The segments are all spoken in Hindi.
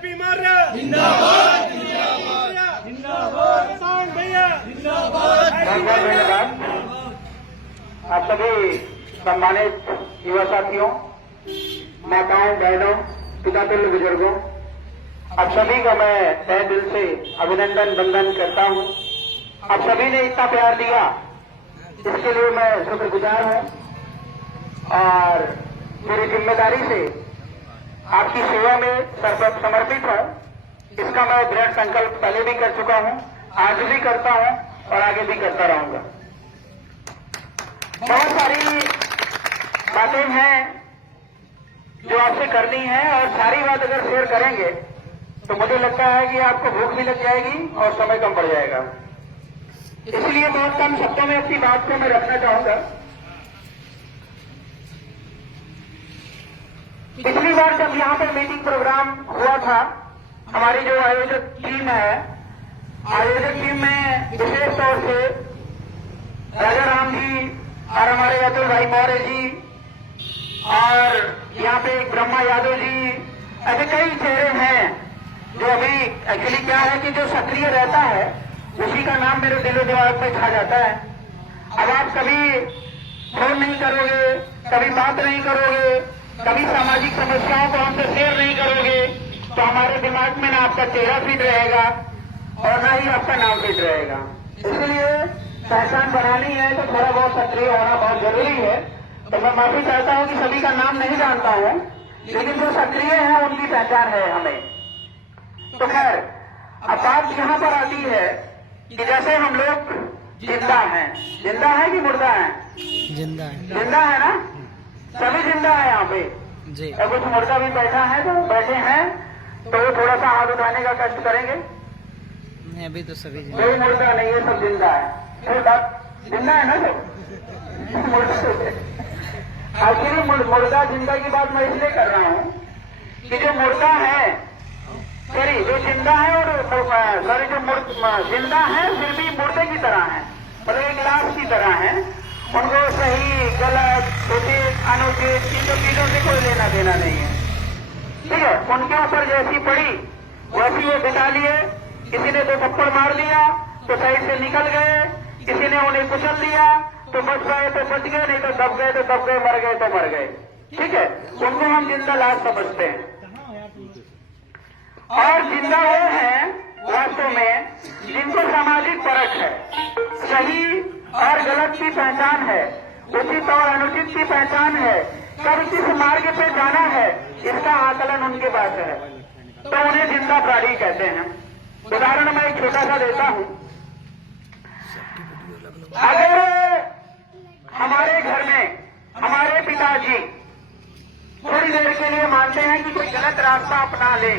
हैप्पी मर्रा जिंदाबाद जिंदाबाद जिंदाबाद किसान भैया जिंदाबाद। धन्यवाद। आप सभी सम्मानित युवा साथियों, माताओं, बहनों, पिता तुल्य बुजुर्गों, आप सभी का मैं तहे दिल से अभिनंदन वंदन करता हूं। आप सभी ने इतना प्यार दिया, इसके लिए मैं शुक्रगुजार हूं और मेरी जिम्मेदारी से आपकी सेवा में समर्पित हूं। इसका मैं दृढ़ संकल्प पहले भी कर चुका हूं, आज भी करता हूं और आगे भी करता रहूंगा। बहुत सारी बातें हैं जो आपसे करनी है और सारी बात अगर शेयर करेंगे तो मुझे लगता है कि आपको भूख भी लग जाएगी और समय कम पड़ जाएगा। इसलिए बहुत कम शब्दों में अपनी बात को मैं रखना चाहूंगा। पिछली बार जब यहाँ पर मीटिंग प्रोग्राम हुआ था, हमारी जो आयोजक टीम है, आयोजक टीम में विशेष तौर से राजा राम जी और हमारे अतुल भाई मौर्य जी और यहाँ पे एक ब्रह्मा यादव जी, ऐसे कई चेहरे हैं जो अभी एक्चुअली क्या है कि जो सक्रिय रहता है उसी का नाम मेरे दिलो दिमाग में छा जाता है। अब आप कभी फोन नहीं करोगे, कभी बात नहीं करोगे, कभी सामाजिक समस्याओं को हमसे शेयर नहीं करोगे तो हमारे दिमाग में ना आपका चेहरा फिट रहेगा और ना ही आपका नाम फिट रहेगा। इसलिए पहचान बनानी है तो थोड़ा बहुत सक्रिय होना बहुत जरूरी है। तो मैं माफी चाहता हूं कि सभी का नाम नहीं जानता हूं, लेकिन जो सक्रिय है उनकी पहचान है हमें। तो खैर, अब बात यहाँ पर आती है कि जैसे हम लोग जिंदा हैं, जिंदा है कि मुर्दा है? जिंदा है। जिंदा है ना, सभी जिंदा है यहाँ पे जी। और कुछ मुर्दा भी बैठा है, तो बैठे हैं तो वो थोड़ा सा हाथ उठाने का कष्ट करेंगे। नहीं, अभी तो सभी जिंदा। कोई मुर्दा नहीं है, सब जिंदा है। फिर बात जिंदा है ना सब आखिर मुर्दा जिंदा की बात मैं इसलिए कर रहा हूँ कि जो मुर्दा है, सॉरी जो जिंदा है और सॉरी जो जिंदा है फिर भी मुर्दे की तरह है, मतलब एक लाश की तरह है। उनको सही गलत उचित अनुचित इन जो चीजों से कोई लेना देना नहीं है, ठीक है। उनके ऊपर जैसी पड़ी वैसी वो बिता लिए। किसी ने 2 थप्पड़ मार दिया तो साइड से निकल गए, किसी ने उन्हें कुचल दिया तो बच गए तो बच गए, नहीं तो दब गए तो दब गए, मर गए तो मर गए, ठीक है। उनको हम जिंदा लाश समझते हैं। और जिंदा वो है वास्तव में जिनको सामाजिक परख है, सही और गलत की पहचान है, उचित और अनुचित की पहचान है, कब किस मार्ग पे जाना है इसका आकलन उनके पास है, तो उन्हें जिंदा प्राणी कहते हैं। उदाहरण मैं एक छोटा सा देता हूं। अगर हमारे घर में हमारे पिताजी थोड़ी देर के लिए मानते हैं कि कोई गलत रास्ता अपना ले,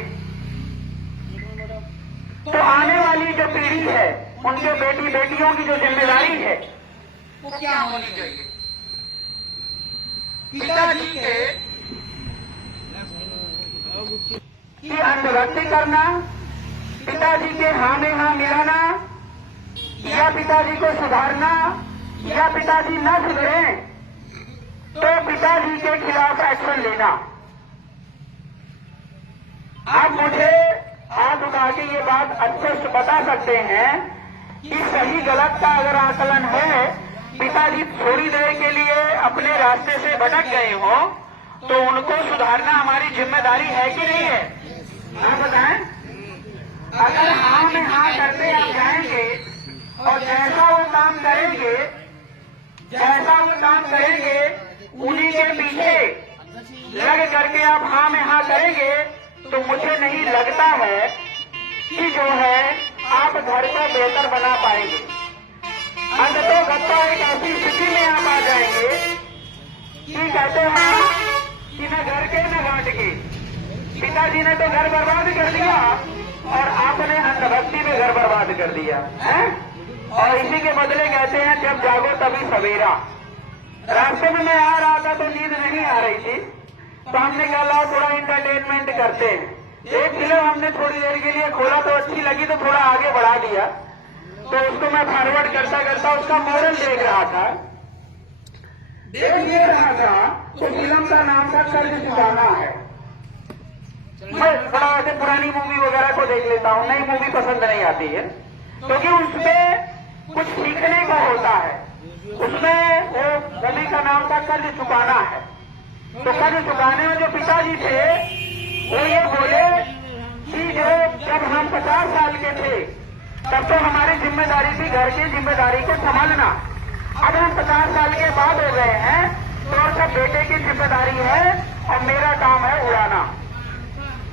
तो आने वाली जो पीढ़ी है, उनके बेटी बेटियों की जो जिम्मेदारी है वो क्या होनी चाहिए? पिताजी की अंधभक्ति करना, पिताजी के हाँ में हाँ मिलाना, या पिताजी को सुधारना, या पिताजी न सुधरे तो पिताजी के खिलाफ एक्शन लेना। आप मुझे हाथ उठा के ये बात स्पष्ट बता सकते हैं कि सही गलत का अगर आकलन है, पिताजी थोड़ी देर के लिए अपने रास्ते से भटक गए हो तो उनको सुधारना हमारी जिम्मेदारी है कि नहीं है? आप बताएं। अगर हाँ में हाँ करते आप जाएंगे और जैसा वो काम करेंगे, जैसा वो काम करेंगे उन्हीं के पीछे लग करके आप हाँ में हाँ करेंगे तो मुझे नहीं लगता है कि जो है आप घर को बेहतर बना पाएंगे। अंततः एक ऐसी स्थिति में आप आ जाएंगे कि कहते हैं कि न घर के न घाट के, पिताजी ने तो घर बर्बाद कर दिया और आपने अंधभक्ति में घर बर्बाद कर दिया है। और इसी के बदले कहते हैं जब जागो तभी सवेरा। रास्ते में मैं आ रहा था तो नींद नहीं आ रही थी, तो हमने कहा लाओ थोड़ा एंटरटेनमेंट करते हैं। एक फिल्म हमने थोड़ी देर के लिए खोला तो अच्छी लगी तो थोड़ा आगे बढ़ा दिया, तो उसको मैं फॉरवर्ड करता करता उसका मॉडल देख रहा था। तो फिल्म का नाम था कर्ज चुकाना है। मैं थोड़ा ऐसे पुरानी मूवी वगैरह को देख लेता हूँ, नई मूवी पसंद नहीं आती है, क्योंकि उसमें कुछ सीखने को होता है। उसमें वो मूवी का नाम था कर्ज चुकाना है। तो कर्ज चुकाने में जो पिताजी थे वो ये बोले कि जो जब हम 50 साल के थे तब तो हमारी जिम्मेदारी थी घर की जिम्मेदारी को संभालना। अब हम 50 साल के बाद हो गए हैं तो सब बेटे की जिम्मेदारी है और मेरा काम है उड़ाना।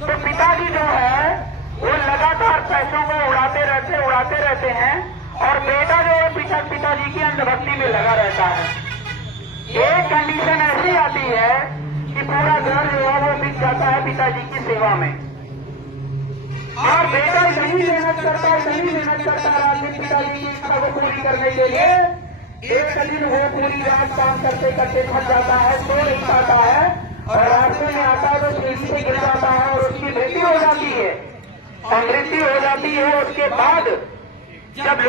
तो पिताजी जो है वो लगातार पैसों को उड़ाते रहते हैं और बेटा जो है पिताजी की अंधभक्ति में लगा रहता है। एक कंडीशन ऐसी आती है कि पूरा घर जो है वो बिक जाता है पिताजी की सेवा में, और बेटा नहीं मेहनत करता रात में पिताजी की इच्छा को पूरी करने के लिए। एक दिन वो पूरी रात काम करते करते थक जाता है, सो नहीं पाता है और रास्ते में आता है तो सीढ़ी से गिर जाता है और उसकी मृत्यु हो जाती है। और मृत्यु हो जाती है उसके बाद जब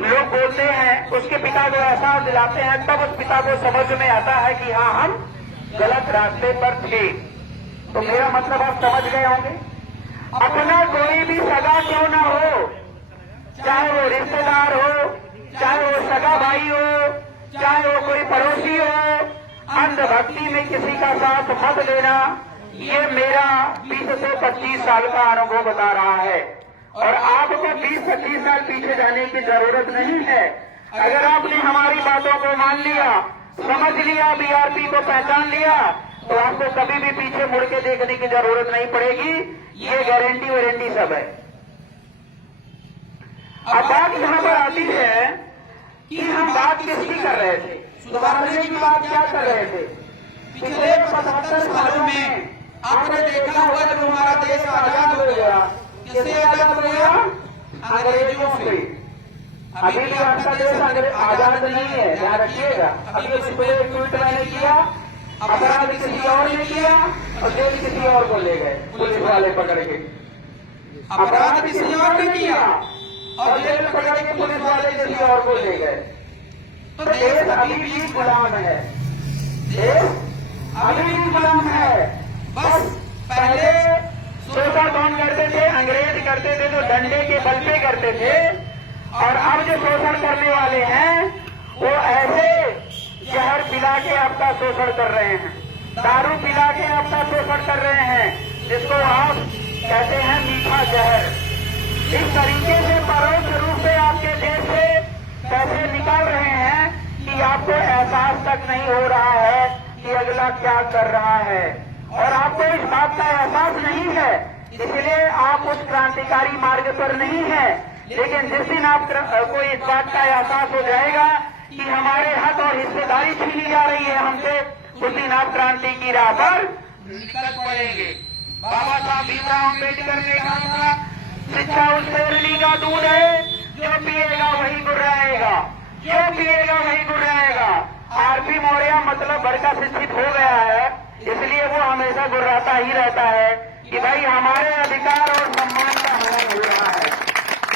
लोग बोलते हैं, उसके पिता को एहसास दिलाते हैं, तब उस पिता को समझ में आता है कि हाँ हम गलत रास्ते पर थे। तो मेरा मतलब आप समझ गए होंगे। अपना कोई भी सगा क्यों ना हो, चाहे वो रिश्तेदार हो, चाहे वो सगा भाई हो, चाहे वो कोई पड़ोसी हो, अंधभक्ति में किसी का साथ मत देना। ये मेरा 20 से 25 साल का अनुभव बता रहा है और आपको 20-25 साल पीछे जाने की जरूरत नहीं है। अगर आपने हमारी बातों को मान लिया, समझ लिया, बीआरपी को पहचान लिया, तो आपको कभी भी पीछे मुड़ के देखने की जरूरत नहीं पड़ेगी। ये गारंटी वारंटी सब है। अब बात यहाँ पर आती है कि हम बात किसकी कर रहे थे, सुधारने की बात क्या कर रहे थे। पिछले 75 सालों में आपने देखा होगा जब हमारा देश आजाद हो गया, किससे आजाद हो गया? अंग्रेजों से। अभी भी आपका देश आजाद नहीं है, ध्यान रखिएगा। अभी उससे पहले एक ट्वीट मैंने किया, अपराध किसी और ने किया और जेल किसी और को ले गए पुलिस वाले पकड़ के। अपराध किसी और ने किया और जेल पकड़ के पुलिस वाले किसी और को ले गए। तो देश अभी भी गुलाम है, देश अभी भी गुलाम है। बस पहले शोषण कौन करते थे? अंग्रेज करते थे, जो डंडे के बल पे करते थे। और अब जो शोषण करने वाले हैं वो ऐसे जहर पिला के आपका शोषण कर रहे हैं, दारू पिला के आपका शोषण कर रहे हैं, जिसको आप कहते हैं मीठा जहर। इस तरीके से परोक्ष रूप से आपके देश से पैसे निकाल रहे हैं कि आपको एहसास तक नहीं हो रहा है कि अगला क्या कर रहा है, और आपको इस बात का एहसास नहीं है, इसलिए आप उस क्रांतिकारी मार्ग पर नहीं है। लेकिन जिस दिन आपको इस बात का एहसास हो जाएगा कि हमारे हक और हिस्सेदारी छीनी जा रही है हमसे, उस दिन आप क्रांति की राह पर निकल पड़ेंगे। बाबा साहब भीमराव अम्बेडकर ने कहा था, शिक्षा उस शेरनी का दूध है जो पिएगा वही गुर्राएगा, जो पिएगा वही गुर्राएगा। आरपी मौर्य मतलब बड़का शिक्षित हो गया है, इसलिए वो हमेशा गुर्राता ही रहता है कि भाई हमारे अधिकार और सम्मान का हनन हो रहा है।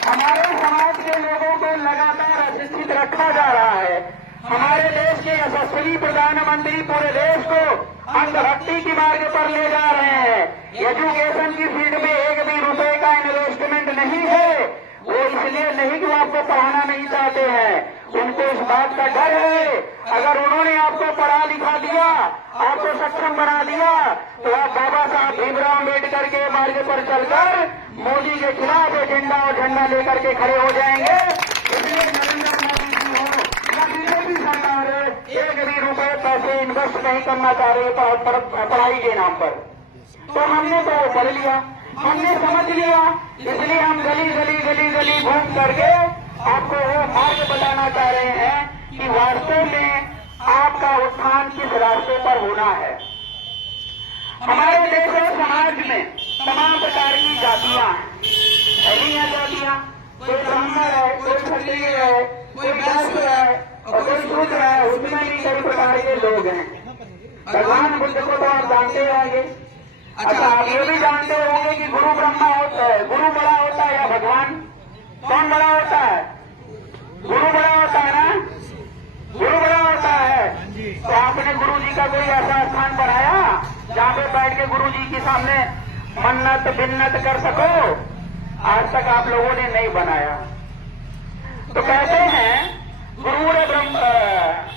हमारे समाज के लोगों को लगातार अशिक्षित रखा जा रहा है। हमारे देश के यशस्वी प्रधानमंत्री पूरे देश को अंधभक्ति की मार्ग पर ले जा रहे हैं। एजुकेशन की फील्ड में एक भी रुपए का इन्वेस्टमेंट नहीं है। वो इसलिए नहीं कि वो आपको पढ़ाना नहीं चाहते हैं, उनको इस बात का डर है अगर उन्होंने आपको पढ़ा लिखा दिया, आपको सक्षम बना दिया, तो आप बाबा साहब भीमराव अम्बेडकर के मार्ग पर चलकर मोदी के खिलाफ एजेंडा और झंडा लेकर के खड़े हो जाएंगे। इसलिए नरेंद्र मोदी जी हो या बीजेपी सरकार एक भी रुपए पैसे इन्वेस्ट नहीं करना चाह रही पढ़ाई के नाम पर। तो हमने तो पढ़ लिया, हमने समझ लिया, इसलिए हम गली घूम करके आपको वो मार्ग बताना चाह रहे हैं कि वास्तव में आपका उत्थान किस रास्ते पर होना है। हमारे देश और समाज में तमाम प्रकार की जातियां हैं, जातियां, कोई ब्राह्मण है, कोई क्षत्रिय है, कोई वैश्य है और कोई शूद्र है, उसमें भी कई प्रकार के लोग हैं। भगवान बुद्ध को तो आप जानते होंगे। अच्छा, आप ये भी जानते होंगे कि गुरु ब्रह्मा होता है, गुरु बड़ा होता है या भगवान? कौन बड़ा होता है? गुरु बड़ा होता है ना, गुरु बड़ा होता है। तो आपने गुरु जी का कोई ऐसा स्थान बनाया जहाँ पे बैठ के गुरु जी के सामने मन्नत बिन्नत कर सको, आज तक आप लोगों ने नहीं बनाया। तो कहते हैं गुरु ब्रह्म,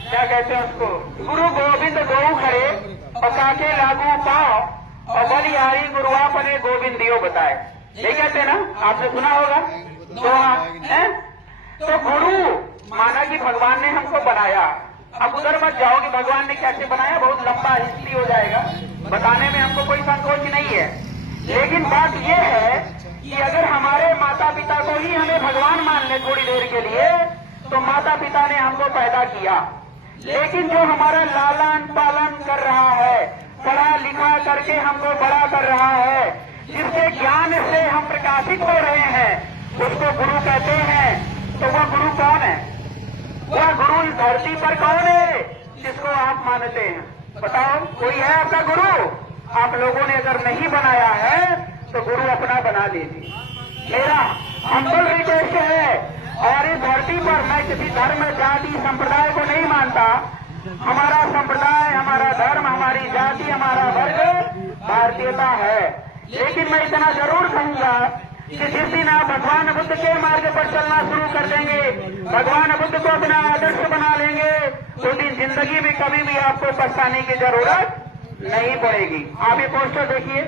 क्या कहते हैं उसको, गुरु गोविंद गौ खड़े पका के लागू पाओ और बलिहारी गुरुआ पने गोविंद दियो बताए, यही कहते हैं ना, आपने सुना होगा। तो गुरु माना कि भगवान ने हमको बनाया। अब उधर मत जाओ कि भगवान ने कैसे बनाया, बहुत लंबा हिस्ट्री हो जाएगा, बताने में हमको कोई संकोच नहीं है। लेकिन बात यह है कि अगर हमारे माता पिता को ही हमें भगवान मान ले थोड़ी देर के लिए, तो माता पिता ने हमको पैदा किया। लेकिन जो हमारा लालन पालन कर रहा है, पढ़ा लिखा करके हमको बड़ा कर रहा है, जिसके ज्ञान से हम प्रकाशित हो रहे हैं, उसको गुरु कहते हैं। तो वह गुरु कौन है? वह गुरु इस धरती पर कौन है जिसको आप मानते हैं? बताओ, कोई है आपका गुरु? आप लोगों ने अगर नहीं बनाया है तो गुरु अपना बना लीजिए। मेरा हम्बल रिक्वेस्ट है, और इस धरती पर मैं किसी धर्म जाति संप्रदाय को नहीं मानता। हमारा संप्रदाय, हमारा धर्म, हमारी जाति, हमारा वर्ग भारतीयता है। लेकिन मैं इतना जरूर कहूंगा कि जिस दिन आप भगवान बुद्ध के मार्ग पर चलना शुरू कर देंगे, भगवान बुद्ध को अपना आदर्श बना लेंगे, तो दिन जिंदगी में कभी भी आपको पछताने की जरूरत नहीं पड़ेगी। आप ये पोस्टर देखिए,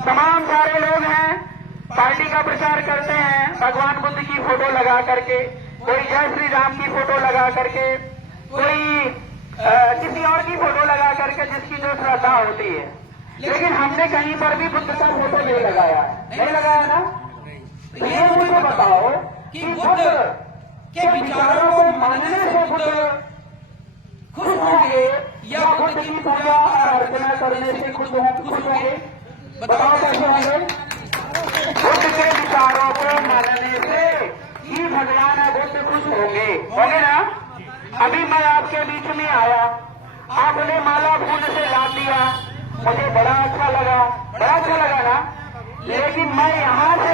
तमाम सारे लोग हैं, पार्टी का प्रचार करते हैं भगवान बुद्ध की फोटो लगा करके, कोई जय श्री राम की फोटो लगा करके, कोई किसी और की फोटो लगा करके, जिसकी जो श्रद्धा होती है। लेकिन हमने कहीं पर भी बुद्ध का फोटो नहीं लगाया, नहीं लगाया ना। ये मुझे बताओ कि बुद्ध के विचारों को मानने से बुद्ध खुश होंगे या बुद्ध की पूजा अर्चना करने से खुश होंगे? बताओ कैसे होंगे? बुद्ध के विचारों को मानने से ही भगवान बुद्ध खुश होंगे ना। अभी मैं आपके बीच में आया, आपने माला फूल से ला दिया, मुझे बड़ा अच्छा लगा ना। लेकिन मैं यहाँ से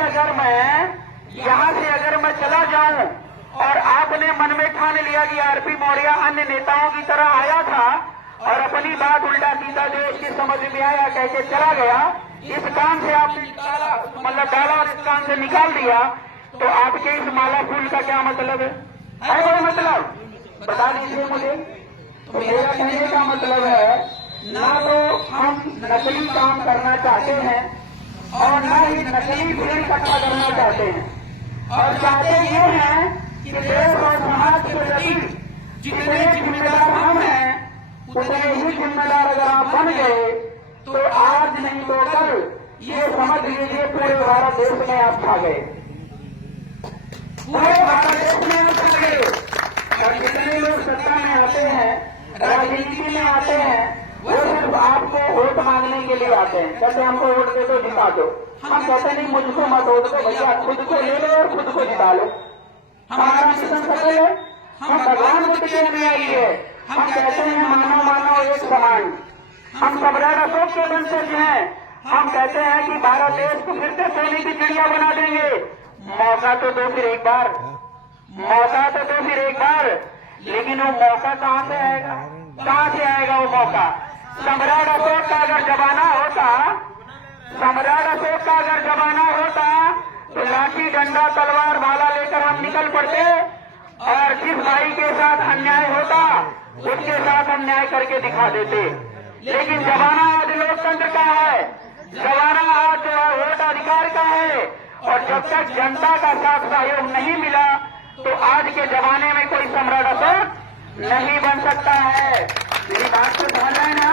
अगर मैं चला जाऊं और आपने मन में ठान लिया कि आरपी मौर्य अन्य नेताओं की तरह आया था और अपनी बात उल्टा सीधा जो उसकी समझ में आया कह के चला गया, इस काम से आपने डाला और इस काम से निकाल दिया, तो आपके इस माला फूल का क्या मतलब है? कोई मतलब? बता दीजिए मुझे। तो मेरा कहने का मतलब है, ना तो हम नकली काम करना चाहते हैं और न ही नकली भीड़ इकट्ठा करना चाहते हैं, और चाहते ये हैं कि देश और समाज के प्रति जितने जिम्मेदार हम हैं, उतने ही जिम्मेदार अगर आप बन गए तो आज नहीं तो कल ये समझ लीजिए पूरे भारत देश में आप छा गए, पूरे भारत देश में आप छा गए। और जितने लोग सत्ता में आते हैं, राजनीति में आते हैं, वो सिर्फ आपको वोट मांगने के लिए आते हैं। कहते हमको वोट दे दो, जिता दो। हम कहते नहीं, मुझको मत वोट दो भैया, खुद को ले लो और खुद को जिता लो। हमारा मिशन सफल है। हम भगवान बुद्ध के अनुयायी है। हम कहते हैं मानव एक समान। हम सम्राट अशोक के वंशज हैं। हम कहते हैं कि भारत देश को फिर से सोने की चिड़िया बना देंगे। मौका तो दो फिर एक बार, लेकिन वो मौका कहाँ से आएगा? वो मौका सम्राट अशोक का अगर जमाना होता तो लाठी डंडा तलवार भाला लेकर हम निकल पड़ते और जिस भाई के साथ अन्याय होता उसके साथ अन्याय करके दिखा देते। लेकिन जमाना आज लोकतंत्र का है, जमाना आज वोट अधिकार का है, और जब तक जनता का साथ सहयोग नहीं मिला तो आज के जमाने में कोई सम्राट अशोक नहीं बन सकता है। मेरी बात को समझ रहे हैं ना?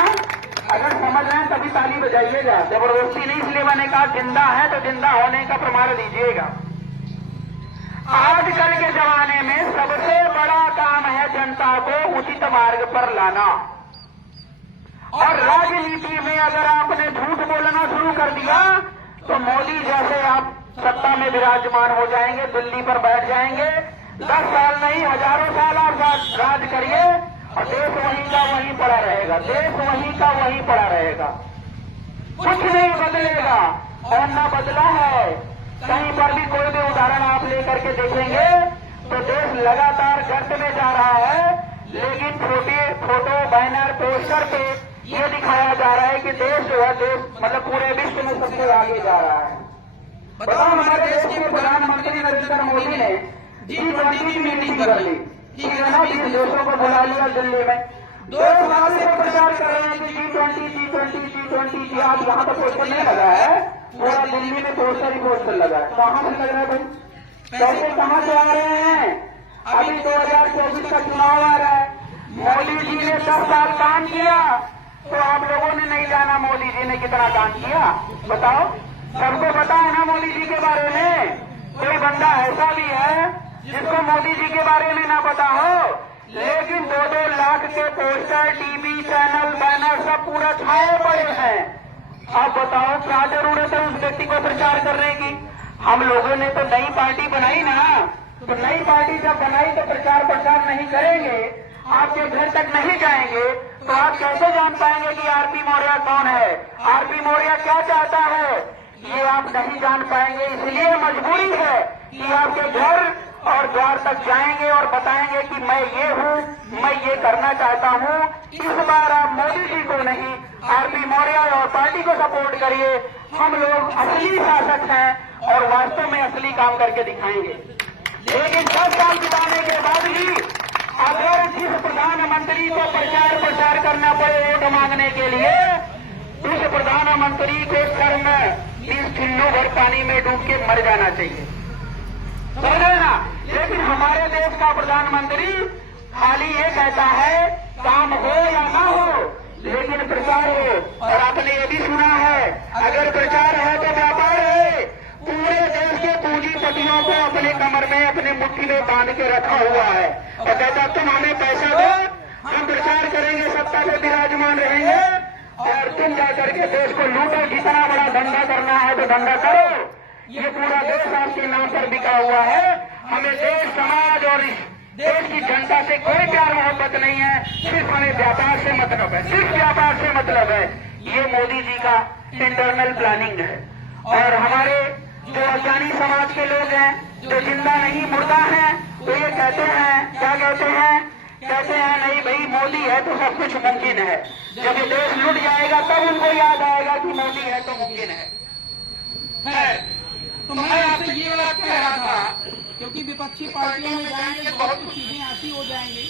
अगर समझ रहे हैं तभी ताली बजाइएगा, जबरदस्ती नहीं। इसलिए मैंने कहा जिंदा है तो जिंदा होने का प्रमाण दीजिएगा। आजकल के जमाने में सबसे बड़ा काम है जनता को उचित मार्ग पर लाना। और राजनीति में अगर आपने झूठ बोलना शुरू कर दिया तो मोदी जैसे आप सत्ता में विराजमान हो जाएंगे, दिल्ली पर बैठ जाएंगे। 10 साल नहीं, हजारों साल आप राज करिए और देश वहीं का वहीं पड़ा रहेगा, कुछ नहीं बदलेगा। और न बदला है, कहीं पर भी कोई भी उदाहरण आप लेकर के देखेंगे तो देश लगातार गर्त में जा रहा है। लेकिन छोटे फोटो बैनर पोस्टर पे ये दिखाया जा रहा है कि देश जो है देश मतलब पूरे विश्व में सबसे आगे जा रहा है। बताओ, हमारे देश के प्रधानमंत्री नरेंद्र मोदी ने G20 की मीटिंग कर ली, ठीक है ना, 20 देशों को बुला लिया दिल्ली में। 2 साल से प्रचार कर रहे हैं कि G20 की आज यहाँ पर पोस्टर नहीं लगा है, पूरा दिल्ली में पोस्टर ही पोस्टर लगा है। कहाँ से लग रहा है भाई? पैसे कहाँ से आ रहे हैं? अभी 2024 का चुनाव आ रहा है। मोदी जी ने 10 साल काम किया, तो आप लोगों ने नहीं जाना मोदी जी ने कितना काम किया? बताओ, सबको पता है ना मोदी जी के बारे में? कोई बंदा ऐसा भी है जिसको मोदी जी के बारे में ना पता हो, लेकिन 2-2 लाख के पोस्टर, टीवी चैनल, बैनर सब पूरा छाए पड़े हैं। अब बताओ क्या जरूरत है उस व्यक्ति को प्रचार करने की? हम लोगों ने तो नई पार्टी बनाई ना, तो नई पार्टी जब बनाई तो प्रचार प्रसार नहीं करेंगे, आपके घर तक नहीं जाएंगे, तो आप कैसे जान पाएंगे कि आरपी मौर्य कौन है, आरपी मौर्य क्या चाहता है? ये आप नहीं जान पाएंगे। इसलिए मजबूरी है कि आपके घर और द्वार तक जाएंगे और बताएंगे कि मैं ये हूँ, मैं ये करना चाहता हूँ। इस बार आप मोदी जी को नहीं, आरपी मौर्य और पार्टी को सपोर्ट करिए। हम लोग असली शासक हैं और वास्तव में असली काम करके दिखाएंगे। लेकिन 10 साल बिताने के बाद भी अगर जिस प्रधानमंत्री को प्रचार प्रसार करना पड़े वोट मांगने के लिए, उस प्रधानमंत्री को सर में 20 किलो भर पानी में डूब के मर जाना चाहिए, समझे ना? लेकिन हमारे देश का प्रधानमंत्री खाली ये कहता है काम हो या ना हो, लेकिन प्रचार हो। और आपने ये भी सुना है, अगर प्रचार है तो व्यापार है। पूरे देश के पूंजीपतियों को अपने कमर में, अपने मुट्ठी में बांध के रखा हुआ है और कहता तुम हमें पैसा दो, हम प्रचार करेंगे, सत्ता में विराजमान रहेंगे और तुम जाकर के देश को लूटो। जितना बड़ा धंधा करना है तो धंधा करो। ये पूरा देश आपके नाम पर बिका हुआ है। हमें देश, समाज और इस देश की जनता से कोई प्यार मोहब्बत नहीं है, सिर्फ हमें व्यापार से मतलब है, सिर्फ व्यापार से मतलब है। ये मोदी जी का इंटरनल प्लानिंग है। और हमारे जो अज्ञानी समाज के लोग हैं, जो जिंदा नहीं मुर्दा हैं, तो ये कहते हैं, क्या कहते हैं? कहते हैं नहीं भाई मोदी है तो सब कुछ मुमकिन है। जब ये देश लुट जाएगा तब उनको याद आएगा कि मोदी है तो मुमकिन है। तो मैं आपसे ये बात कह रहा था, क्योंकि विपक्षी पार्टियों में जाएंगे तो बहुत कुछ चीजें ऐसी हो जाएंगी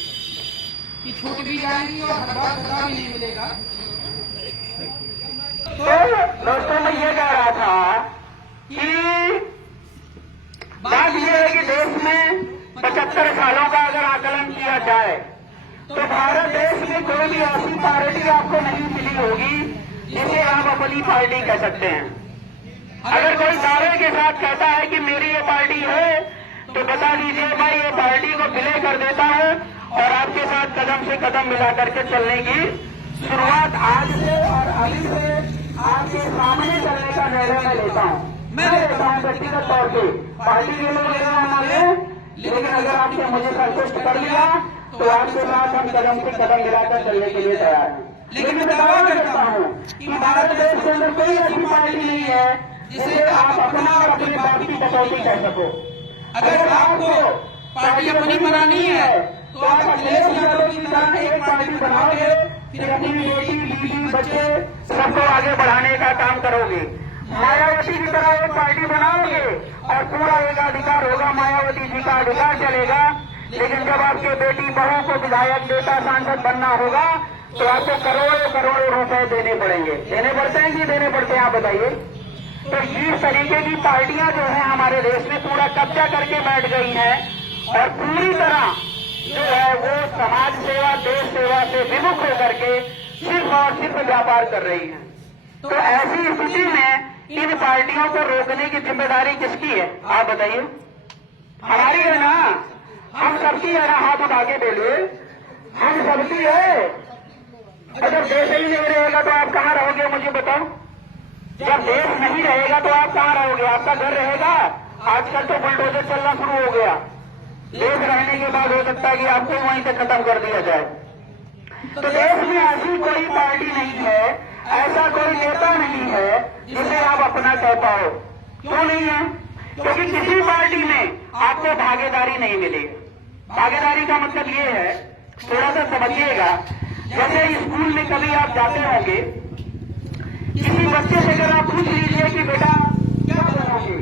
कि छूट भी जाएंगी और हर बार धक्का भी नहीं मिलेगा। तो दोस्तों मैं ये कह रहा था कि बात यह है कि देश में 75 सालों का अगर आकलन किया जाए तो भारत देश में कोई भी ऐसी पार्टी आपको नहीं मिली होगी जिसे आप अपनी पार्टी कह सकते हैं। अगर कोई दावे के साथ कहता है कि मेरी ये पार्टी है तो बता दीजिए मैं ये पार्टी को विलय कर देता हूँ और आपके साथ कदम से कदम मिला करके चलने की शुरुआत आज से और अभी से आपके सामने चलने का निर्णय मैं लेता हूँ। मैं लेता हूँ व्यक्तिगत तौर पे, पार्टी के लोग लेना हमारे, लेकिन अगर आपने मुझे संतुष्ट कर लिया तो आपके साथ हम कदम से कदम मिलाकर चलने के लिए तैयार हैं। लेकिन मैं दावा करता हूँ कि भारत देश के अंदर कोई ऐसी पार्टी नहीं है जिसे आप अपना और अपने बाप की कटौती कर सको। अगर आपको पार्टी अपनी बनानी है तो आप अखिलेश यादव की तरह एक पार्टी बनाओगे, फिर अपनी बेटी, बीवी, बच्चे सबको आगे बढ़ाने का काम करोगे। मायावती की तरह एक पार्टी बनाओगे और पूरा एकाधिकार होगा, मायावती जी का अधिकार चलेगा। लेकिन जब आपके बेटी बहू को विधायक, नेता, सांसद बनना होगा तो आपको करोड़ों करोड़ों रुपए देने पड़ेंगे। देने पड़ते हैं कि देने पड़ते हैं, आप बताइए। तो इस तरीके की पार्टियां जो है हमारे देश में पूरा कब्जा करके बैठ गई हैं और पूरी तरह जो है वो समाज सेवा, देश सेवा से विमुख होकर के सिर्फ और सिर्फ व्यापार कर रही है। तो ऐसी स्थिति में इन पार्टियों को रोकने की जिम्मेदारी किसकी है, आप बताइए? हमारी है ना, हम सबकी है ना। हाथ उठा के बोलिए, हम सबकी है। अगर देश ही नहीं रहेगा तो आप कहाँ रहोगे, मुझे बताओ? जब देश नहीं रहेगा तो आप कहाँ रहोगे? आपका घर रहेगा? आजकल तो बुलडोजर चलना शुरू हो गया। देश रहने के बाद हो सकता है कि आपको वहीं से खत्म कर दिया जाए। तो देश में ऐसी कोई पार्टी नहीं है, ऐसा कोई नेता नहीं है जिसे आप अपना कह पाओ। क्यों नहीं है? क्योंकि किसी पार्टी में आपको भागीदारी नहीं मिलेगी। भागीदारी का मतलब ये है, थोड़ा सा समझिएगा, जैसे स्कूल में कभी आप जाते होंगे, किसी बच्चे से अगर आप पूछ लीजिए कि बेटा क्या बनोगे,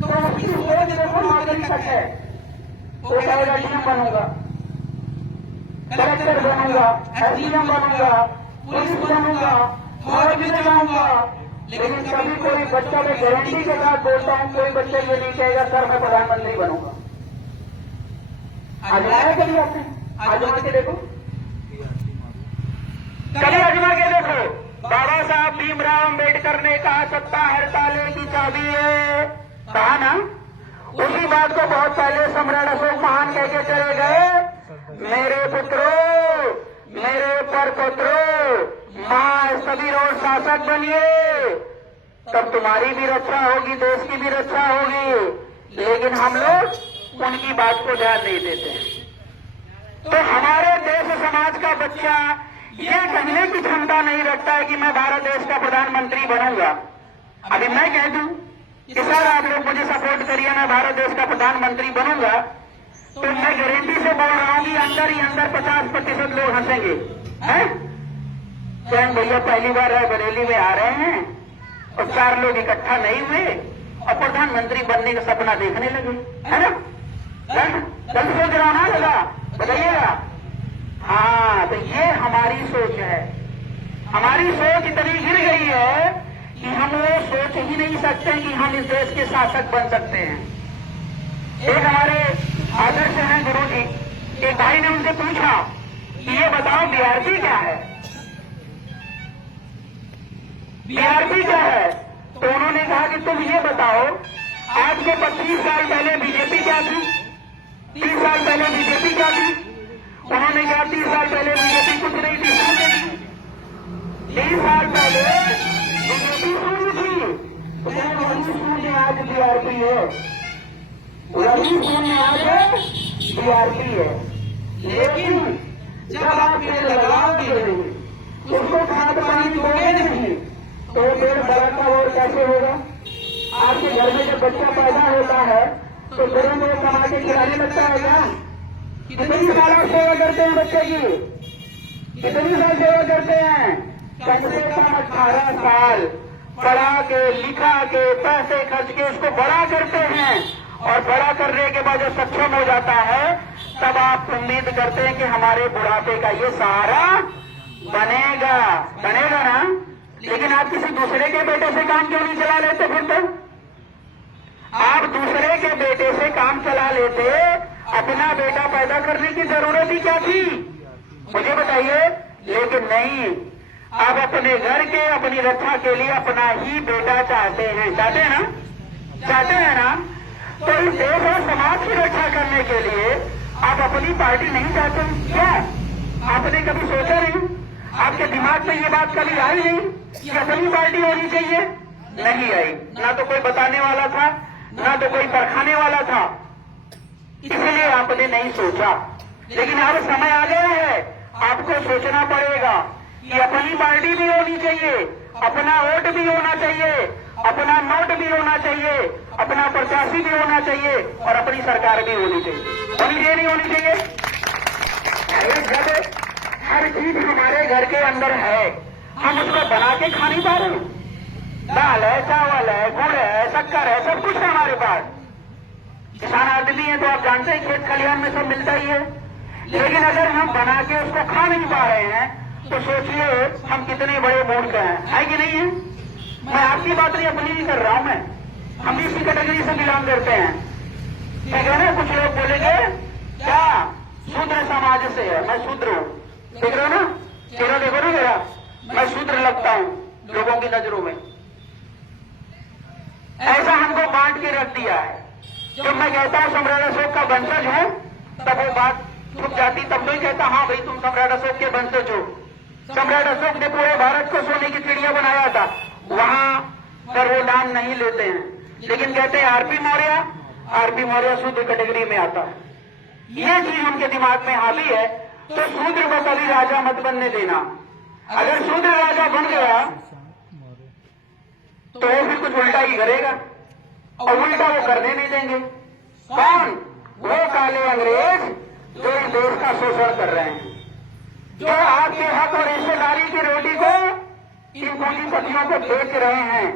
तो उसकी सोच देखो नौकरी तक है। वो कहेगा डीएम बनूंगा, कलेक्टर बनूंगा, एसडीएम बनूंगा, पुलिस बनूंगा, फौज में जाऊंगा। लेकिन कभी कोई बच्चा, मैं गारंटी के साथ बोलता हूं, कोई बच्चा ये नहीं कहेगा सर मैं प्रधानमंत्री बनूंगा। आजमाया कभी आपने? आजमा के देखो, कभी आजमा के देखो। बाबा साहब भीमराव अम्बेडकर ने कहा सत्ता हर ताले की चाबी है, कहा ना। उसी बात को बहुत पहले सम्राट अशोक महान कह के चले गए, मेरे पुत्रों, मेरे परपुत्रों, मां सभी रोज शासक बनिए, तब तुम्हारी भी रक्षा होगी, देश की भी रक्षा होगी। लेकिन हम लोग उनकी बात को ध्यान नहीं देते हैं। तो हमारे देश समाज का बच्चा ये कहने की क्षमता नहीं रखता है कि मैं भारत देश का प्रधानमंत्री बनूंगा। अभी मैं कह दूं कि सर आप लोग मुझे सपोर्ट करिए, मैं भारत देश का प्रधानमंत्री बनूंगा, तो मैं गारंटी से बोल रहा हूं कि अंदर ही अंदर 50% लोग हंसेंगे, हैं? स्वयं भैया पहली बार रायबरेली में आ रहे हैं और 4 लोग इकट्ठा नहीं हुए और प्रधानमंत्री बनने का सपना देखने लगे, है ना? कल सोच रहा ना लगा, बताइएगा। हाँ, तो ये हमारी सोच है। हमारी सोच इतनी गिर गई है कि हम वो सोच ही नहीं सकते कि हम इस देश के शासक बन सकते हैं। एक हमारे आदर्श हैं गुरु जी, एक भाई ने उनसे पूछा कि ये बताओ बीआरपी क्या है, बीआरपी क्या है? तो उन्होंने कहा कि तुम ये बताओ, आज से 25 साल पहले बीजेपी क्या थी, 30 साल पहले बीजेपी क्या थी? उन्होंने कहा 30 साल पहले बीजेपी कुछ नहीं थी, शून्य थी। 30 साल पहले बीजेपी शून्य थी, वही शून्य आज बीआरपी है, वही शून्य आज बीआरपी है। लेकिन जब आप पेड़ लगाओगे, उसको खाद पानी दोगे नहीं, तो पेड़ बड़ा का और कैसे होगा? आपके घर में जब बच्चा पैदा होता है तो तुरंत वो कमा के खिलाने लगता है क्या? कितनी साल आप सेवा करते हैं बच्चे की? कितनी साल सेवा करते हैं? कम से कम 18 साल पढ़ा के, लिखा के, पैसे खर्च के उसको बड़ा करते हैं, और बड़ा करने के बाद जब सक्षम हो जाता है तब आप उम्मीद करते हैं कि हमारे बुढ़ापे का ये सहारा बनेगा, बनेगा ना। लेकिन आप किसी दूसरे के बेटे से काम क्यों नहीं चला लेते? फिर तो आप दूसरे के बेटे से काम चला लेते, अपना बेटा पैदा करने की जरूरत ही क्या थी, मुझे बताइए। लेकिन नहीं, आप अपने घर के, अपनी रक्षा के लिए अपना ही बेटा चाहते हैं, चाहते हैं ना, चाहते हैं ना। तो इस देश और समाज की रक्षा करने के लिए आप अपनी पार्टी नहीं चाहते क्या? आपने कभी सोचा नहीं? आपके दिमाग में ये बात कभी आई नहीं कि अपनी पार्टी होनी चाहिए? नहीं आई, ना तो कोई बताने वाला था, ना तो कोई परखाने वाला था, इसलिए आपने नहीं सोचा। लेकिन अब समय आ गया है, आपको सोचना पड़ेगा कि अपनी पार्टी भी होनी चाहिए, अपना वोट भी होना चाहिए, अपना नोट भी होना चाहिए, अपना प्रत्याशी भी होना चाहिए, और अपनी सरकार भी होनी चाहिए। होनी चाहिए, नहीं होनी चाहिए? जब हर चीज हमारे घर के अंदर है, हम उसको बना के खा नहीं पा रहे। दाल है, चावल है, गुड़ है, शक्कर है, सब कुछ है हमारे पास। किसान आदमी है तो आप जानते हैं खेत खलिहान में सब मिलता ही है। लेकिन अगर हम बना के उसको खा नहीं पा रहे हैं तो सोचिए हम कितने बड़े मूर्ख है कि नहीं है? मैं आपकी बात नहीं, अपनी नहीं कर रहा हूं मैं, हम भी इसी कैटेगरी से बिलोंग करते हैं, ठीक है ना। कुछ लोग बोलेंगे क्या शूद्र समाज से है, मैं शूद्र हूं, देख रहे हो ना, चेहरा देखो ना मेरा, मैं शूद्र लगता हूं लोगों की नजरों में। ऐसा हमको बांट के रख दिया है। जब मैं कहता हूं सम्राट अशोक का वंशज हूं, तब वो बात छुप जाती, तब नहीं कहता हाँ भाई तुम सम्राट अशोक के वंशज हो। सम्राट अशोक ने पूरे भारत को सोने की चिड़िया बनाया था, वहां पर वो नाम नहीं लेते हैं, लेकिन कहते हैं आरपी मौर्य, आरपी मौर्य शूद्र कैटेगरी में आता है। ये चीज उनके दिमाग में हावी है। तो शूद्र को कभी राजा मत बनने देना। अगर शूद्र राजा बन गया तो वो फिर कुछ उल्टा ही करेगा, और उल्टा वो करने नहीं देंगे। कौन? वो काले अंग्रेज जो इस देश का शोषण कर रहे हैं। जो आपके हक और हिस्सेदारी की रोटी को इन पूंजीपतियों को बेच रहे हैं।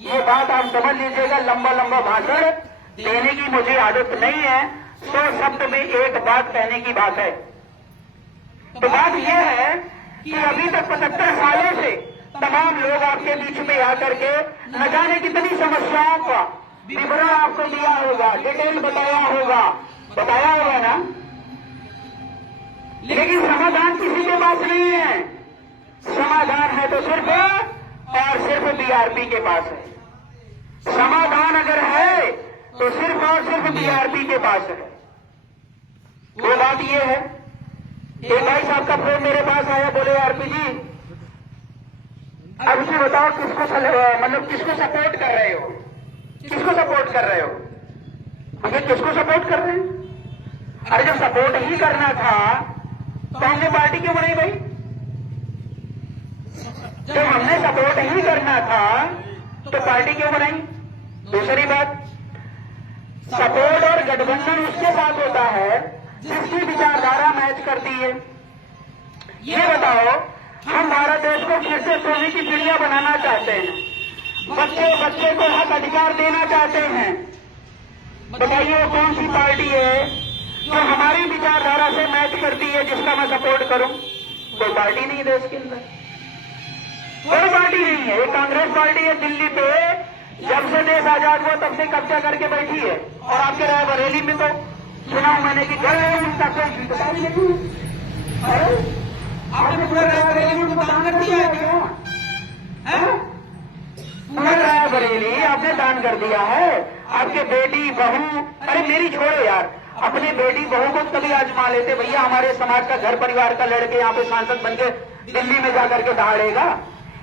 ये बात आप समझ लीजिएगा। लंबा लंबा भाषण देने की मुझे आदत नहीं है। 100 शब्द में एक बात कहने की बात है। तो बात यह है कि अभी तक 75 सालों से तमाम लोग आपके बीच में आकर के न जाने कितनी समस्याओं का विवरण आपको दिया होगा, डिटेल बताया होगा ना, लेकिन समाधान किसी के पास नहीं है। समाधान है तो सिर्फ और सिर्फ बीआरपी के पास है। समाधान अगर है तो सिर्फ और सिर्फ बीआरपी के पास है। वो बात ये है, एक भाई साहब का फोन मेरे पास आया, बोले आरपी जी अब उसे बताओ किसको मतलब किसको सपोर्ट कर रहे हो, किसको सपोर्ट कर रहे हो। मुझे किसको सपोर्ट कर रहे हैं? अरे जब सपोर्ट ही करना था तो हमने पार्टी क्यों बनाई भाई? जब हमने सपोर्ट ही करना था तो पार्टी क्यों बनाई? दूसरी बात, सपोर्ट और गठबंधन उसके साथ होता है जिसकी विचारधारा मैच करती है। ये बताओ, हम भारत देश को फिर से सोने की चिड़िया बनाना चाहते हैं, बच्चे बच्चे को हक अधिकार देना चाहते हैं। बताइए वो कौन सी पार्टी है जो हमारी विचारधारा से मैच करती है, जिसका मैं सपोर्ट करूं? कोई पार्टी नहीं देश के अंदर, कोई पार्टी नहीं है। एक कांग्रेस पार्टी है दिल्ली पे, जब से देश आजाद हुआ तब से कब्जा करके बैठी है। और आपके रायबरेली में तो सुना मैंने कि गए उनका कोई बता नहीं है। आपने पूरे रायबरेली में दान कर दिया है क्या? पूरे रायबरेली आपने दान कर दिया है। आपके बेटी बहू, अरे मेरी छोड़ो यार, अपने बेटी बहू को कभी आजमा लेते भैया। हमारे समाज का घर परिवार का लड़के यहाँ पे सांसद बनके दिल्ली में जाकर के दहाड़ेगा।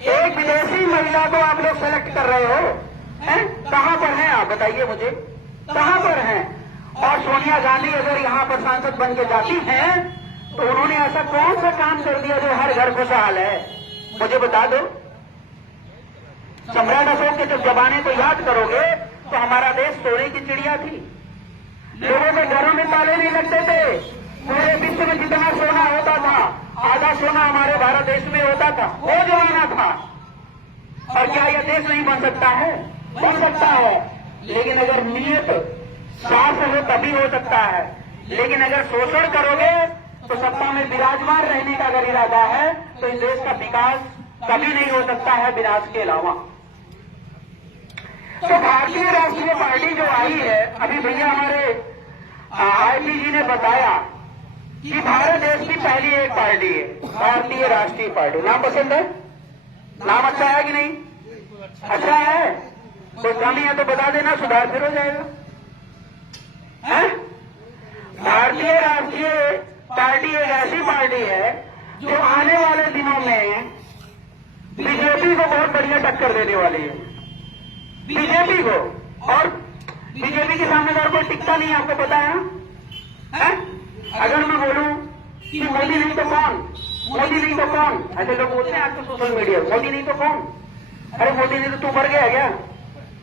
एक विदेशी महिला को आप लोग सेलेक्ट कर रहे हो, हैं? कहां पर हैं आप बताइए मुझे, कहां पर हैं? और सोनिया गांधी अगर यहाँ पर सांसद बन के जाती हैं तो उन्होंने ऐसा कौन सा काम कर दिया जो हर घर खुशहाल है? मुझे बता दो। सम्राट अशोक के जब जमाने को याद करोगे तो हमारा देश सोने की चिड़िया थी। लोगों के घरों में ताले नहीं लगते थे। पूरे विश्व में जितना सोना होता था, आधा सोना हमारे भारत देश में होता था। वो जमाना था। और क्या यह देश नहीं बन सकता है? बन सकता है, लेकिन अगर नीयत साफ हो तभी हो सकता है। लेकिन अगर शोषण करोगे तो सत्ता में विराजमान रहने का अगर इरादा है तो इस देश का विकास कभी नहीं हो सकता है विनाश के अलावा। तो भारतीय राष्ट्रीय पार्टी जो आई है, अभी भैया हमारे आईपी जी ने बताया कि भारत देश की पहली एक पार्टी है भारतीय राष्ट्रीय पार्टी। नाम पसंद है? नाम अच्छा है कि नहीं? अच्छा है। कोई कमी है तो बता देना, सुधार फिर हो जाएगा। है? भारतीय राष्ट्रीय पार्टी एक ऐसी पार्टी है जो आने वाले दिनों में बीजेपी को बहुत बढ़िया टक्कर देने वाली है। बीजेपी को, और बीजेपी के सामने और कोई टिकता नहीं, आपको पता है ना? अगर मैं बोलूं कि मोदी नहीं तो कौन, मोदी नहीं तो कौन, ऐसे लोग बोलते हैं आज तो सोशल मीडिया, मोदी नहीं तो कौन? अरे मोदी नहीं तो तू मर गया क्या?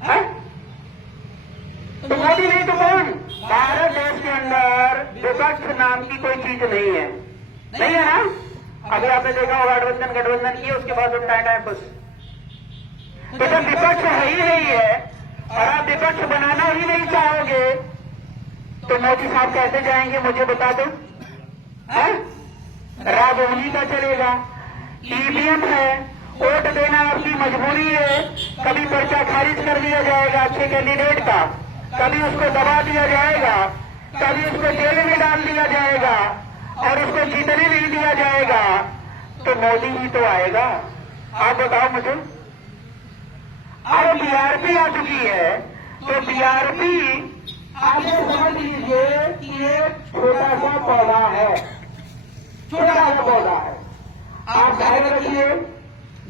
है? तो मोदी नहीं तो कौन? भारत देश के अंदर विपक्ष नाम की कोई चीज नहीं है, नहीं है ना? अगर आपने देखा होगा गठबंधन किया, उसके बाद टाटा है बस। तो जब विपक्ष है ही नहीं है और आप विपक्ष बनाना ही नहीं चाहोगे तो मोदी साहब कैसे जाएंगे? मुझे बता दो। राज उन्हीं का चलेगा। ईवीएम है, वोट देना आपकी मजबूरी है। कभी पर्चा खारिज कर दिया जाएगा अच्छे कैंडिडेट का, कभी उसको दबा दिया जाएगा, कभी उसको जेल में डाल दिया जाएगा और उसको जीतने नहीं दिया जाएगा। तो मोदी ही तो आएगा। आप बताओ मुझे। अब बीआरपी आ चुकी है तो बीआरपी आप समझ लीजिए कि एक छोटा सा पौधा है, छोटा सा पौधा है। आप धैर्य रखिए,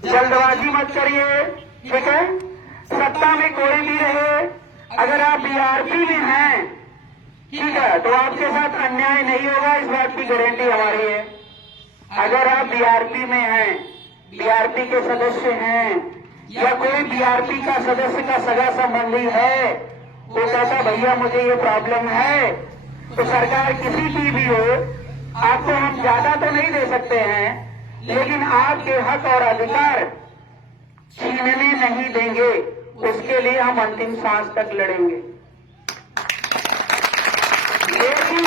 जल्दबाजी मत करिए, ठीक है? सत्ता में कोई भी रहे, अगर आप बीआरपी में हैं, ठीक है, तो आपके साथ अन्याय नहीं होगा, इस बात की गारंटी हमारी है। अगर आप बीआरपी में हैं, बीआरपी के सदस्य हैं या कोई बीआरपी का सदस्य का सगा संबंधी है, वो कहता भैया मुझे ये प्रॉब्लम है, तो सरकार किसी की भी हो, आपको हम ज्यादा तो नहीं दे सकते हैं, लेकिन आपके हक और अधिकार छीनने नहीं देंगे। उसके लिए हम अंतिम सांस तक लड़ेंगे। लेकिन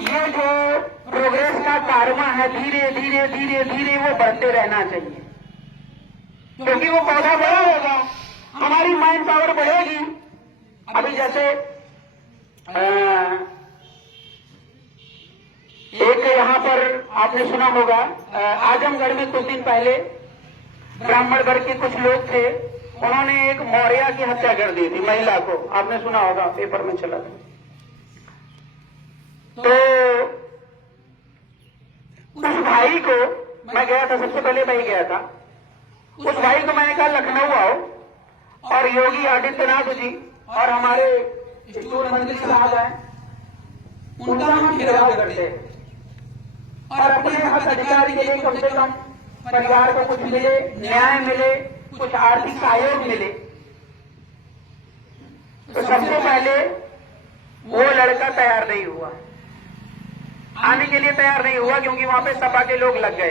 ये जो प्रोग्रेस का कारवां है, धीरे धीरे धीरे धीरे वो बढ़ते रहना चाहिए, क्योंकि वो पौधा बड़ा होगा, हमारी माइंड पावर बढ़ेगी। अभी जैसे एक यहाँ पर आपने सुना होगा, आजमगढ़ में कुछ दिन पहले ब्राह्मण वर्ग के कुछ लोग थे, उन्होंने एक मौर्य की हत्या कर दी थी, महिला को। आपने सुना होगा, पेपर में चला था। तो उस भाई को मैं गया था, सबसे पहले मैं ही गया था। उस भाई को मैंने कहा लखनऊ आओ और योगी आदित्यनाथ जी और हमारे स्टूल मंत्री साहब हैं, उनका हम घेराव करते और अपने हक अधिकार के लिए कम से कम परिवार को कुछ मिले, न्याय मिले, कुछ आर्थिक सहयोग मिले। तो सबसे पहले वो लड़का तैयार नहीं हुआ, आने के लिए तैयार नहीं हुआ, क्योंकि वहां पे सपा के लोग लग गए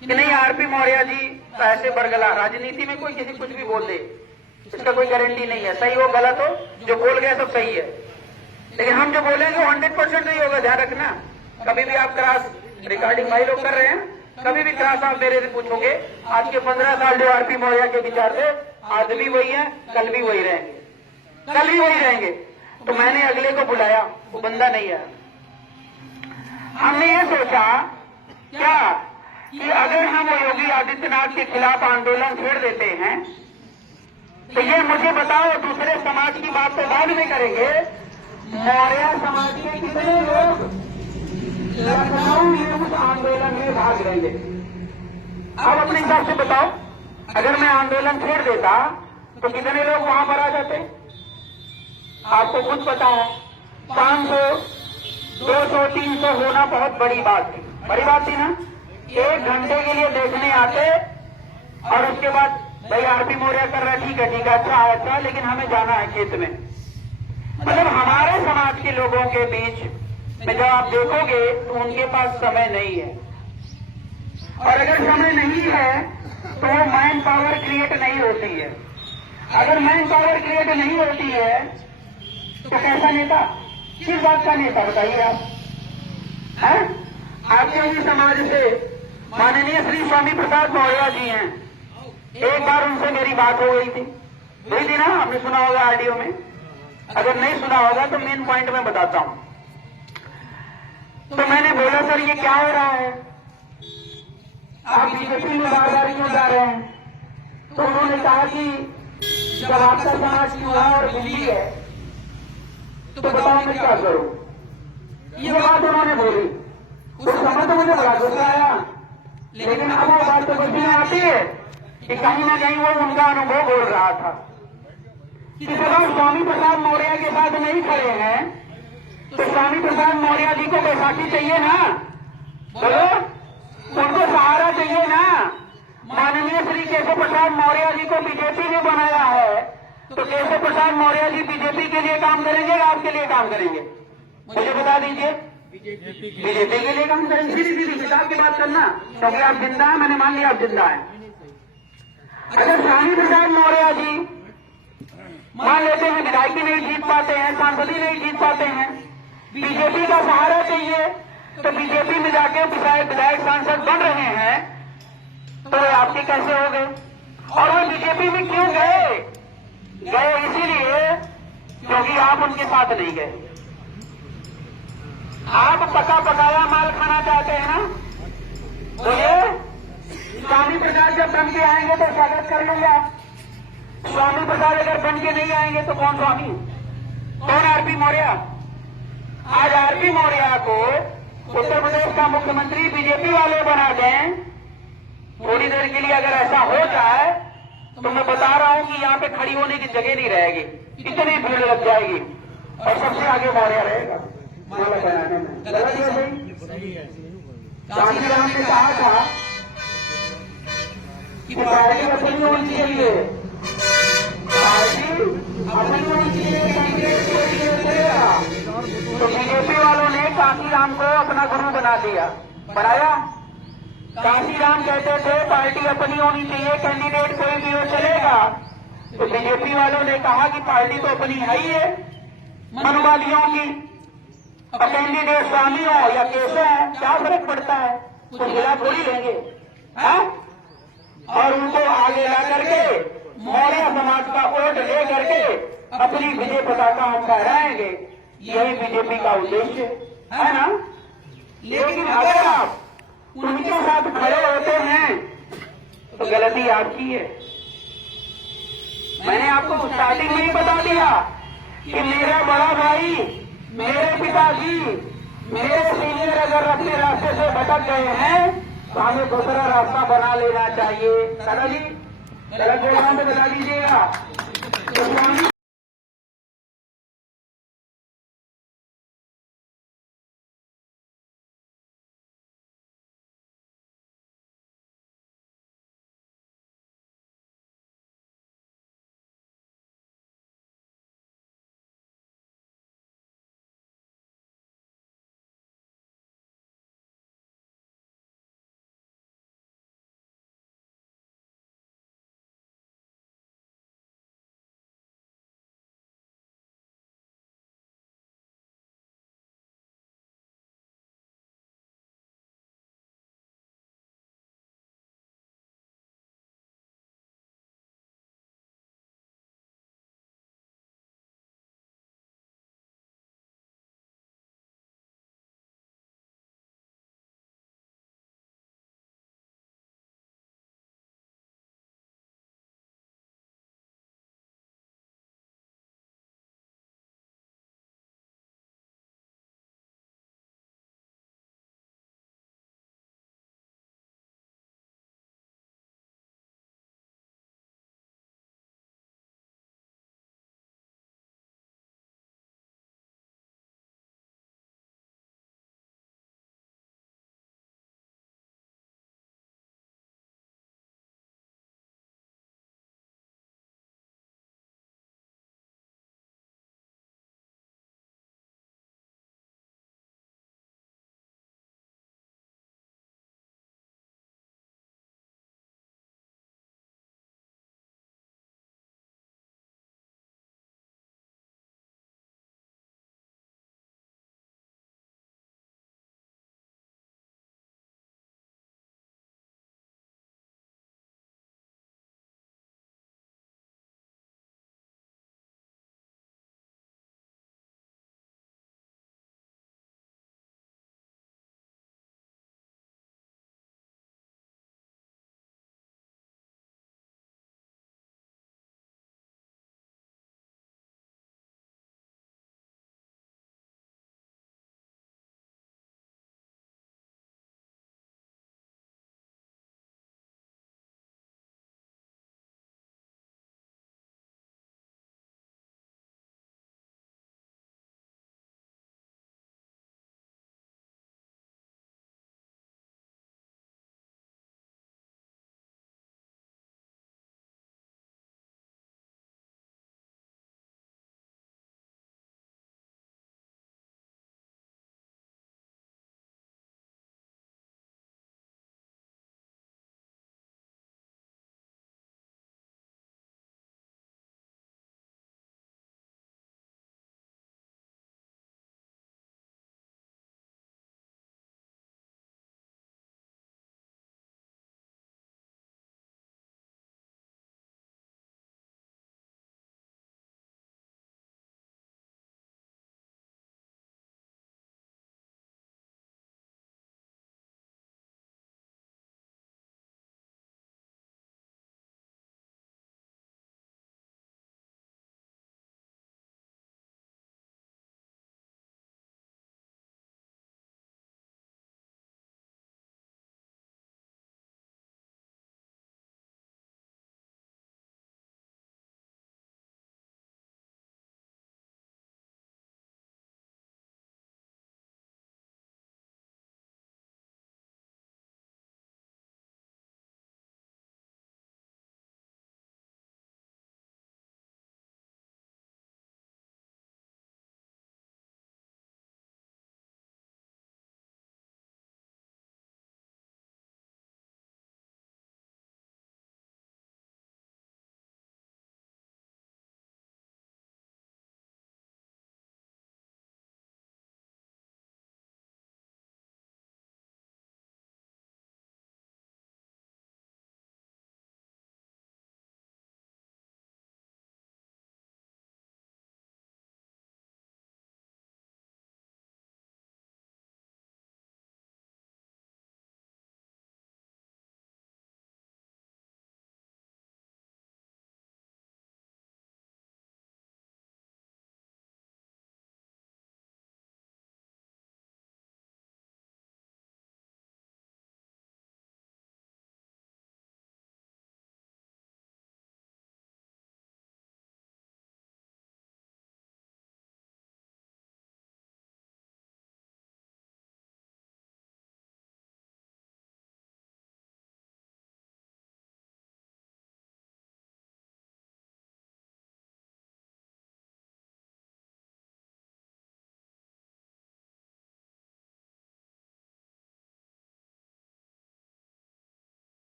कि नहीं, आरपी मौर्य जी ऐसे बरगला। राजनीति में कोई किसी कुछ भी बोल दे, इसका कोई गारंटी नहीं है, सही हो गलत हो, जो बोल गए सब सही है। लेकिन हम जो बोलेंगे 100% नहीं होगा, ध्यान रखना। कभी भी आप क्रॉस रिकॉर्डिंग भाई लोग कर रहे हैं, कभी भी क्रॉस आप मेरे से पूछोगे, आज के 15 साल जो आरपी मौर्य के विचार थे, आज भी वही है, कल भी वही रहेंगे, कल भी वही रहेंगे। तो मैंने अगले को बुलाया, वो बंदा नहीं है। हमने ये सोचा क्या कि अगर हम योगी आदित्यनाथ के खिलाफ आंदोलन छेड़ देते हैं, तो ये मुझे बताओ, दूसरे समाज की बात तो बाद में करेंगे, मौर्य समाज के कितने लोग लखनऊ में उस आंदोलन में भाग लेंगे? आप अपने हिसाब से बताओ, अगर मैं आंदोलन छेड़ देता तो कितने लोग वहां पर आ जाते? आपको खुद पता है, 500, 200, 300 होना बहुत बड़ी बात थी। बड़ी बात थी ना? 1 घंटे के लिए देखने आते और उसके बाद भाई आरपी मौर्य कर रहा है, ठीक है अच्छा है, अच्छा, लेकिन हमें जाना है खेत में। मतलब हमारे समाज के लोगों के बीच में जब आप देखोगे तो उनके पास समय नहीं है, और अगर समय नहीं है तो वो मैन पावर क्रिएट नहीं होती है। अगर मैन पावर क्रिएट नहीं होती है तो कैसा नेता, किस बात का नेता बताइए आप? आपके ही समाज से माननीय श्री स्वामी प्रसाद मौर्य जी हैं, एक बार उनसे मेरी बात हो गई थी ना, आपने सुना होगा आरडीओ में। अगर नहीं सुना होगा तो मेन पॉइंट में बताता हूं। तो मैंने बोला सर ये क्या हो रहा है, आप बीजेपी में बार क्यों जा रहे हैं? तो उन्होंने कहा कि जब आपका समाज चूहा और बिल्ली है तो बताओ मैं क्या करूं। ये बात उन्होंने बोली, उस समय तो मुझे बड़ा गुस्सा आया, लेकिन अब वो बात तो कुछ भी आती है कि कहीं ना कहीं वो उनका अनुभव बोल रहा था कि जब हम स्वामी प्रसाद मौर्य के साथ नहीं खड़े हैं तो स्वामी प्रसाद मौर्य जी को बैसाखी चाहिए ना, बोलो, उनको सहारा चाहिए ना। माननीय श्री केशव प्रसाद मौर्य जी को बीजेपी ने बनाया है, तो केशव प्रसाद मौर्य जी बीजेपी के लिए काम करेंगे या आपके लिए काम करेंगे? मुझे बता दीजिए। बीजेपी के लिए काम करेंगे। सीधी सीधी हिसाब की बात करना, क्योंकि आप जिंदा है, मैंने मान लिया आप जिंदा है। अगर स्वामी प्रसाद मौर्य जी मान लेते हैं विधायकी नहीं जीत पाते हैं, सांसदी नहीं जीत पाते हैं, बीजेपी का सहारा चाहिए, तो बीजेपी में जाके विधायक सांसद बन रहे हैं, तो वे आपके कैसे हो गए? और वो बीजेपी में क्यों गए? इसीलिए क्योंकि आप उनके साथ नहीं गए। आप पका पकाया माल खाना चाहते हैं ना, तो ये स्वामी प्रसाद जब बन के आएंगे तो स्वागत कर लूंगा। स्वामी प्रसाद अगर बन के नहीं आएंगे तो कौन स्वामी, कौन आरपी मौर्य? आज आरपी मौर्य को उत्तर प्रदेश का मुख्यमंत्री बीजेपी वाले बना दें, थोड़ी देर के लिए अगर ऐसा हो जाए तो मैं बता रहा हूं कि यहाँ पे खड़ी होने की जगह नहीं रहेगी, इतनी भीड़ लग जाएगी और सबसे आगे मौर्य रहेगा। गलत है सही? गांधी राम ने कहा था कि पार्टी अपनी होनी चाहिए, पार्टी अपनी होनी चाहिए, कांग्रेस को देगा। तो बीजेपी वालों ने काशीराम को अपना गुरु बना दिया, बनाया। काशीराम कहते थे पार्टी अपनी होनी चाहिए, कैंडिडेट कोई भी हो चलेगा। तो बीजेपी वालों ने कहा कि पार्टी तो अपनी है ही है, मनवादियों की, और कैंडिडेट स्वामी हो या केशव हो, क्या फर्क पड़ता है, कुछ हिला थोड़ी लेंगे, हाँ? और उनको आगे ला करके मौर्य समाज का वोट ले करके अपनी विजय पताका हम फहराएंगे। यही बीजेपी का उद्देश्य है ना। लेकिन अगर आप उनके साथ खड़े होते हैं तो गलती आपकी है। मैंने आपको स्टार्टिंग में ही बता दिया कि मेरा बड़ा भाई, मेरे पिताजी, मेरे सीनियर अगर अपने रास्ते से भटक गए हैं तो हमें दूसरा रास्ता बना लेना चाहिए। दादाजी गलत बोल रहा हूं तो बता दीजिएगा। तो स्वामी